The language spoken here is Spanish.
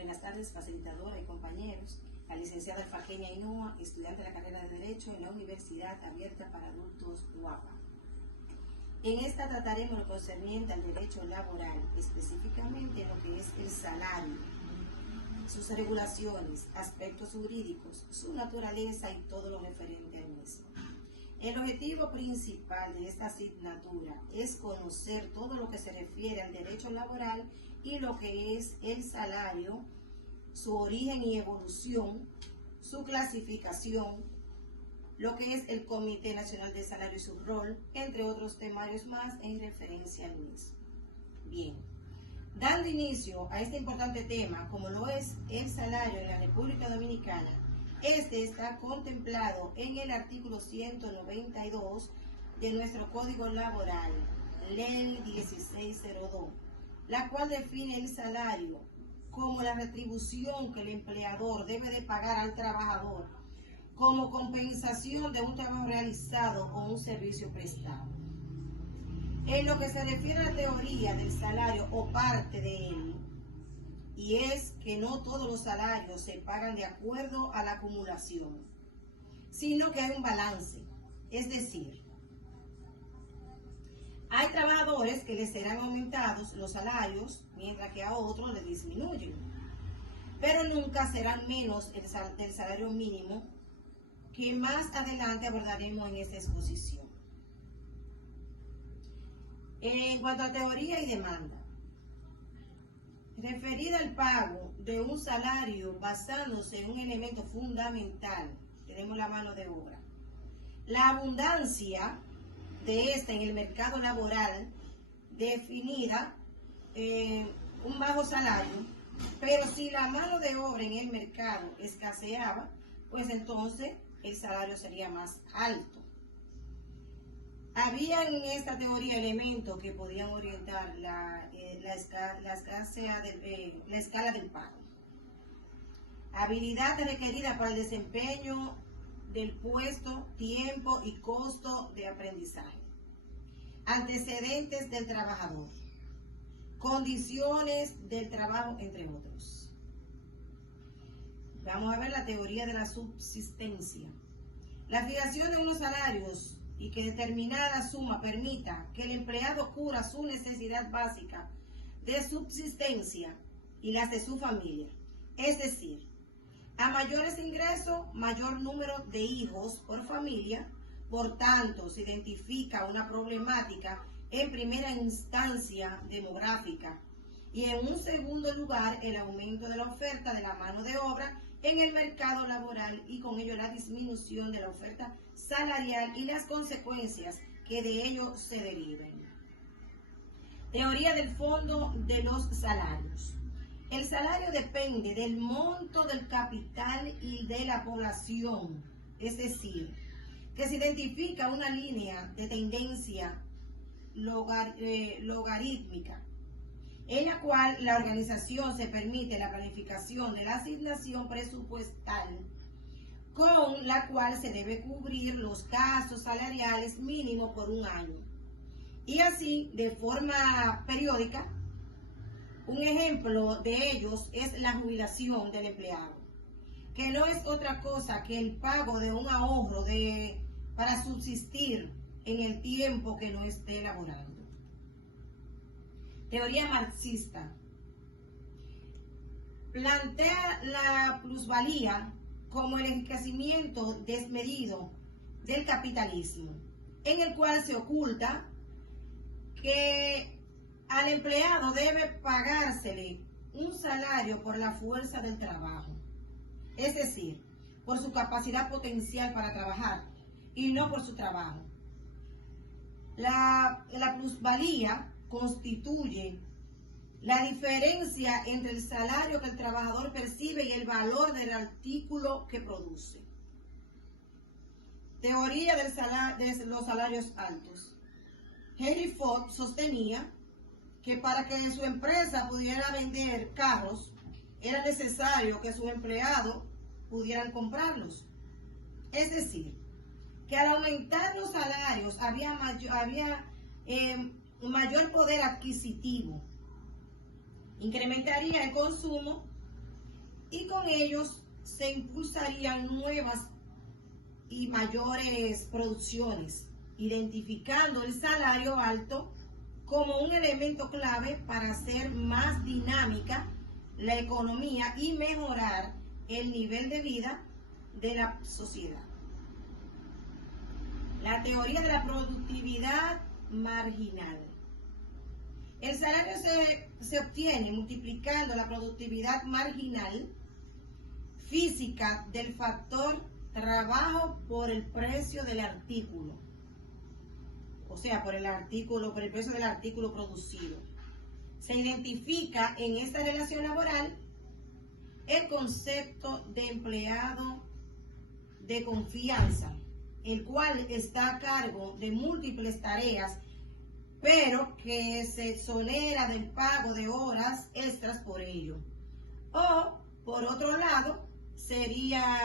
Buenas tardes, facilitadora y compañeros. La licenciada Alfaqueña Ainhoa, estudiante de la carrera de Derecho en la Universidad Abierta para Adultos UAPA. En esta trataremos lo concerniente al derecho laboral, específicamente lo que es el salario, sus regulaciones, aspectos jurídicos, su naturaleza y todo lo referente al mismo. El objetivo principal de esta asignatura es conocer todo lo que se refiere al derecho laboral y lo que es el salario, su origen y evolución, su clasificación, lo que es el Comité Nacional de Salario y su rol, entre otros temarios más en referencia al mismo. Bien, dando inicio a este importante tema, como lo es el salario en la República Dominicana, este está contemplado en el artículo 192 de nuestro Código Laboral, Ley 1602, la cual define el salario como la retribución que el empleador debe de pagar al trabajador como compensación de un trabajo realizado o un servicio prestado. En lo que se refiere a la teoría del salario o parte de él, y es que no todos los salarios se pagan de acuerdo a la acumulación, sino que hay un balance, es decir, hay trabajadores que les serán aumentados los salarios, mientras que a otros les disminuyen, pero nunca serán menos del salario mínimo, que más adelante abordaremos en esta exposición. En cuanto a teoría y demanda, referida al pago de un salario basándose en un elemento fundamental, tenemos la mano de obra. La abundancia de esta en el mercado laboral definida un bajo salario, pero si la mano de obra en el mercado escaseaba, pues entonces el salario sería más alto. Había en esta teoría elementos que podían orientar la escala del pago. Habilidad requerida para el desempeño del puesto, tiempo y costo de aprendizaje. Antecedentes del trabajador. Condiciones del trabajo, entre otros. Vamos a ver la teoría de la subsistencia. La fijación de unos salarios y que determinada suma permita que el empleado cubra su necesidad básica de subsistencia y las de su familia. Es decir, a mayores ingresos, mayor número de hijos por familia. Por tanto, se identifica una problemática en primera instancia demográfica y en un segundo lugar el aumento de la oferta de la mano de obra en el mercado laboral y con ello la disminución de la oferta salarial y las consecuencias que de ello se deriven. Teoría del fondo de los salarios. El salario depende del monto del capital y de la población, es decir, que se identifica una línea de tendencia logarítmica, en la cual la organización se permite la planificación de la asignación presupuestal, con la cual se debe cubrir los gastos salariales mínimos por un año, y así de forma periódica. Un ejemplo de ellos es la jubilación del empleado, que no es otra cosa que el pago de un ahorro para subsistir en el tiempo que no esté laborando. Teoría marxista. Plantea la plusvalía como el enriquecimiento desmedido del capitalismo, en el cual se oculta que al empleado debe pagársele un salario por la fuerza del trabajo, es decir, por su capacidad potencial para trabajar y no por su trabajo. La plusvalía constituye la diferencia entre el salario que el trabajador percibe y el valor del artículo que produce. Teoría de los salarios altos. Henry Ford sostenía que para que su empresa pudiera vender carros, era necesario que sus empleados pudieran comprarlos. Es decir, que al aumentar los salarios había mayor poder adquisitivo, incrementaría el consumo y con ellos se impulsarían nuevas y mayores producciones, identificando el salario alto como un elemento clave para hacer más dinámica la economía y mejorar el nivel de vida de la sociedad. La teoría de la productividad marginal. El salario se obtiene multiplicando la productividad marginal física del factor trabajo por el precio del artículo, o sea, por el precio del artículo producido. Se identifica en esta relación laboral el concepto de empleado de confianza, el cual está a cargo de múltiples tareas, pero que se exonera del pago de horas extras por ello. O, por otro lado, sería